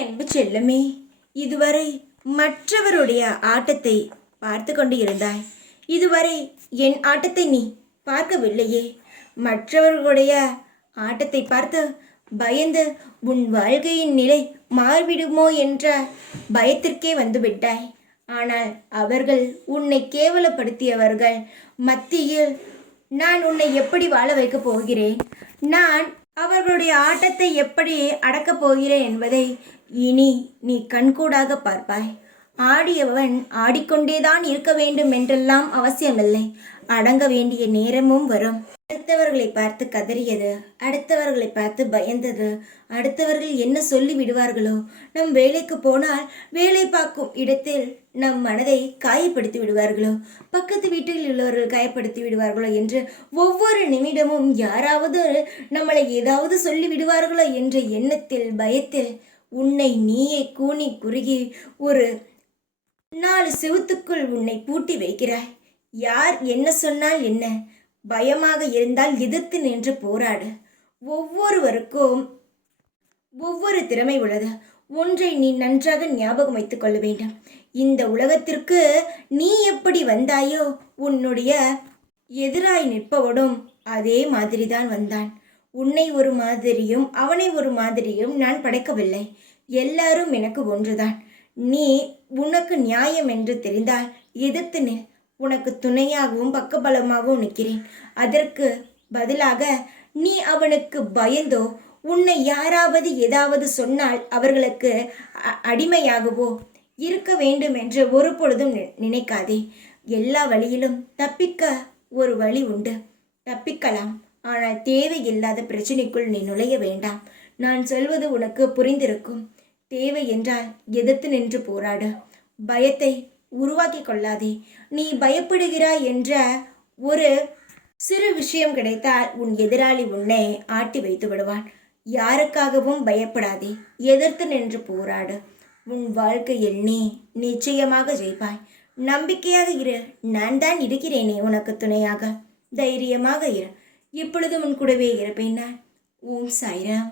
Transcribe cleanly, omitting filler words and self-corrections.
அன்பு செல்லமே, இதுவரை மற்றவருடைய ஆட்டத்தை பார்த்து கொண்டு இருந்தாய். இதுவரை என் ஆட்டத்தை நீ பார்க்கவில்லையே. மற்றவர்களுடைய ஆட்டத்தை பார்த்து பயந்து உன் வாழ்க்கையின் நிலை மாறிவிடுமோ என்ற பயத்திற்கே வந்துவிட்டாய். ஆனால் அவர்கள் உன்னை கேவலப்படுத்தியவர்கள் மத்தியில் நான் உன்னை எப்படி வாழ வைக்கப் போகிறேன், நான் அவர்களுடைய ஆட்டத்தை எப்படி அடக்கப் போகிறேன் என்பதை இனி நீ கண்கூடாக பார்ப்பாய். ஆடியவன் ஆடிக்கொண்டேதான் இருக்க வேண்டும் என்றெல்லாம் அவசியமில்லை. அடங்க வேண்டிய நேரமும் வரும். அடுத்தவர்களை பார்த்து கதறியது, அடுத்தவர்களை பார்த்து பயந்தது, அடுத்தவர்கள் என்ன சொல்லி விடுவார்களோ, நம் வேலைக்கு போனால் வேலை பார்க்கும் இடத்தில் நம் மனதை காயப்படுத்தி விடுவார்களோ, பக்கத்து வீட்டில் உள்ளவர்கள் காயப்படுத்தி விடுவார்களோ என்று ஒவ்வொரு நிமிடமும் யாராவது நம்மளை ஏதாவது சொல்லி விடுவார்களோ என்ற எண்ணத்தில் பயத்தில் உன்னை நீயே கூனி குறுகி ஒரு 4 செவுத்துக்குள் உன்னை பூட்டி வைக்கிறாய். யார் என்ன சொன்னால் என்ன, பயமாக இருந்தால் எதிர்த்து நின்று போராடு. ஒவ்வொருவருக்கும் ஒவ்வொரு திறமை உள்ளது. ஒன்றை நீ நன்றாக ஞாபகம் வைத்துக் கொள்ள வேண்டும். இந்த உலகத்திற்கு நீ எப்படி வந்தாயோ, உன்னுடைய எதிராய் நிற்பவனும் அதே மாதிரிதான் வந்தான். உன்னை ஒரு மாதிரியும் அவனை ஒரு மாதிரியும் நான் படைக்கவில்லை. எல்லாரும் எனக்கு ஒன்றுதான். நீ உனக்கு நியாயம் என்று தெரிந்தால் எதிர்த்து நில். உனக்கு துணையாகவும் பக்கபலமாகவும் நிற்கிறேன். அதற்கு பதிலாக நீ அவனுக்கு பயந்தோ, உன்னை யாராவது ஏதாவது சொன்னால் அவர்களுக்கு அடிமையாகவோ இருக்க வேண்டும் என்று ஒரு பொழுதும் நினைக்காதே. எல்லா வழியிலும் தப்பிக்க ஒரு வழி உண்டு. தப்பிக்கலாம். ஆனால் தேவையில்லாத பிரச்சனைக்குள் நீ நுழைய வேண்டாம். நான் சொல்வது உனக்கு புரிந்திருக்கும். தேவை என்றால் எதிர்த்து நின்று போராடு. பயத்தை உருவாக்கி கொள்ளாதே. நீ பயப்படுகிறாய் என்ற ஒரு சிறு விஷயம் கிடைத்தால் உன் எதிராளி உன்னை ஆட்டி வைத்து விடுவான். யாருக்காகவும் பயப்படாதே. எதிர்த்து நின்று போராடு. உன் வாழ்க்கையில் நீ நிச்சயமாக ஜெயிப்பாய். நம்பிக்கையாக இரு. நான் தான் இருக்கிறேனே உனக்கு துணையாக. தைரியமாக இரு. இப்பொழுது உன் கூடவே இருப்பேன் நான். ஓம் சாய்ராம்.